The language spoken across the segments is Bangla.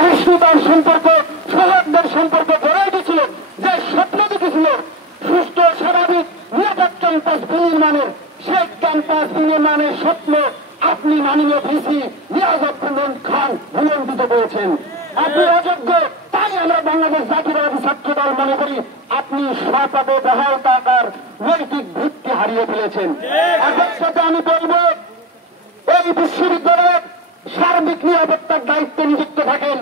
সহিষ্ণুতার সম্পর্ক, সৌহার্দ্যের সম্পর্ক গড়ে উঠেছিল, যে স্বপ্ন দেখেছিল সুস্থ স্বাভাবিক নিরাপদ ক্যাম্পাস বিনির্মাণের, সেই ক্যাম্পাস বিনির্মাণের স্বপ্ন আপনি মাননীয় ভিসি নিয়াজ-উদ্দিন খান ভুলণ্ঠিত করেছেন। আপনি অযোগ্য, তাই আমরা বাংলাদেশ জাতীয়তাবাদী ছাত্র দল মনে করি আপনি সৎভাবে বহাল থাকার নৈতিক ভিত্তি হারিয়ে ফেলেছেন। একই সাথে আমি বলব, এই বিশ্ববিদ্যালয়ের সার্বিক নিরাপত্তার দায়িত্বে নিযুক্ত থাকেন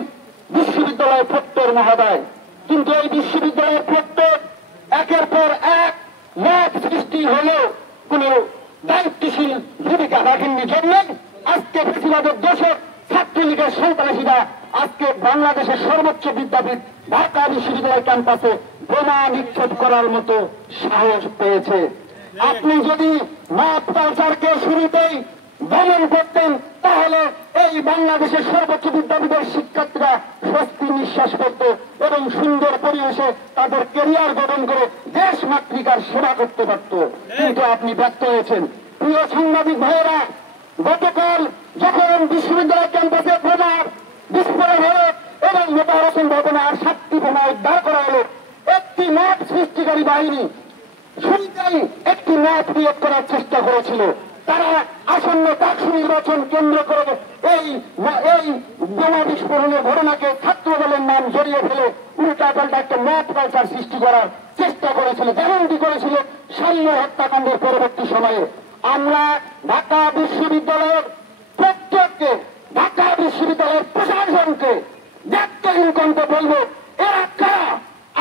বিশ্ববিদ্যালয়ের প্রক্টর মহোদয়, কিন্তু এই বিশ্ববিদ্যালয়ের প্রক্টর একের পর এক মত সৃষ্টি হলেও কোন দায়িত্বশীল ভূমিকা রাখেননি। জন্য আজকে ফেসিবাদের দোষর ছাত্রলীগের সন্ত্রাসীরা আজকে বাংলাদেশের সর্বোচ্চ বিদ্যাপীঠ ঢাকা বিশ্ববিদ্যালয় ক্যাম্পাসে বোমা নিক্ষেপ করার মতো সাহস পেয়েছে। আপনি যদি মত কালচারকে শুরুতেই দমন করতেন, তাহলে এই বাংলাদেশের সর্বোচ্চ বিদ্যাপীঠের শিক্ষার্থীরা স্বস্তি নিঃশ্বাস করত এবং সুন্দর পরিবেশে তাদের ক্যারিয়ার গঠন করে দেশ মাতৃকার সেবা করতে পারত। কিন্তু আপনি ব্যর্থ হয়েছেন। প্রিয় সাংবাদিক ভাইয়েরা, গতকাল যখন বিশ্ববিদ্যালয় ক্যাম্পাসে বোমার বিস্ফোরণ হল এবং মোতাহার হোসেন ভবনার 7টি বোমা উদ্ধার করা হল, একটি মত সৃষ্টিকারী বাহিনী শুরুতেই একটি মত প্রয়োগ করার চেষ্টা করেছিল। তারা আসন্ন ডাকসু নির্বাচন কেন্দ্র করে এই বোমা বিস্ফোরণের ঘটনাকে ছাত্র দলের নাম জড়িয়ে ফেলে উল্টাপাল্টা একটা মত কালচার সৃষ্টি করার চেষ্টা করেছিল, যেমনটি করেছিল শালীন হত্যাকাণ্ডের পরবর্তী সময়ে। আমরা ঢাকা বিশ্ববিদ্যালয়ের প্রত্যেককে, ঢাকা বিশ্ববিদ্যালয়ের প্রশাসনকে দায়িত্বহীন কণ্ঠে বলব, এরা কারা?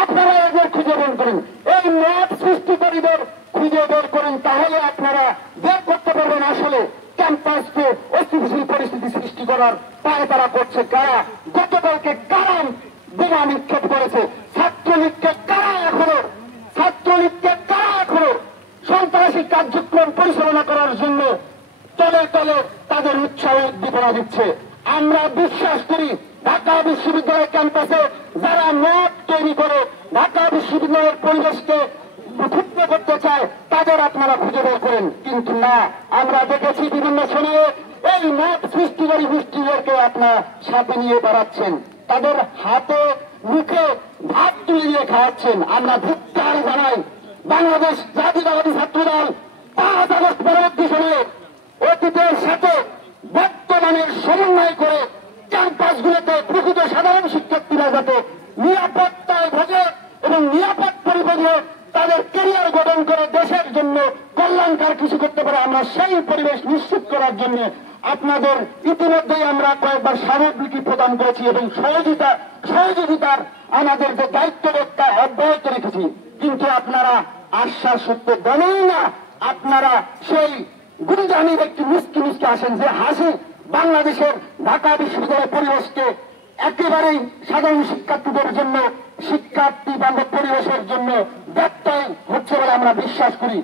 আপনারা এদের খুঁজে বের করেন, এই মত সৃষ্টিকারীদের খুঁজে বের করেন, তাহলে আপনারা বের করতে পারবেন আসলে ক্যাম্পাসকে অস্থিতিশীল পরিস্থিতি সৃষ্টি করার পায়ে তারা করছে কারা। গতকালকে কারা বোমা নিক্ষেপ করেছে? ছাত্রলীগকে কারা এখনো সন্ত্রাসী কার্যক্রম পরিচালনা করার জন্য তলে তলে তাদের উৎসাহ উদ্দীপনা দিচ্ছে। আমরা বিশ্বাস করি ঢাকা বিশ্ববিদ্যালয় ক্যাম্পাসে যারা মত তৈরি করে ঢাকা বিশ্ববিদ্যালয়ের পরিবেশকে ক্ষুণ্ণ করতে চায় তাদের আপনারা খুঁজে বের করেন, কিন্তু না, আমরা দেখেছি বিভিন্ন সময়ে এই মত সৃষ্টিকারী গোষ্ঠীদেরকে আপনারা সাথে নিয়ে বেড়াচ্ছেন, তাদের হাতে মুখে ভাত তুলে দিয়ে খাওয়াচ্ছেন। আমরা ধিক্কার জানাই বাংলাদেশ জাতীয়তাবাদী ছাত্র দল 5 আগস্ট পরবর্তী সময়ে অতীতের সাথে বর্তমানের সমন্বয় করে ক্যাম্পাসগুলোতে প্রকৃত সাধারণ শিক্ষার্থীরা যাতে নিরাপত্তায় ভোগে এবং নিরাপদ পরিবেশে তাদের ক্যারিয়ার গঠন করে দেশের জন্য কল্যাণকর কিছু করতে পারে, আমরা সেই পরিবেশ নিশ্চিত করার জন্য আপনাদের ইতিমধ্যেই আমরা কয়েকবার সামগ্রিকী প্রদান করেছি এবং সহযোগিতার আমাদের যে দায়িত্ববোধটা অব্যাহত রেখেছি। কিন্তু আপনারা আশ্বাস সত্য দেনই না, আপনারা সেই গুঞ্জানির একটি মিষ্টি আসেন যে হাসি বাংলাদেশের ঢাকা বিশ্ববিদ্যালয়ের পরিবেশকে একেবারেই সাধারণ শিক্ষার্থীদের জন্য, শিক্ষার্থী বান্ধব পরিবেশের জন্য ব্যত্যয় হচ্ছে বলে আমরা বিশ্বাস করি।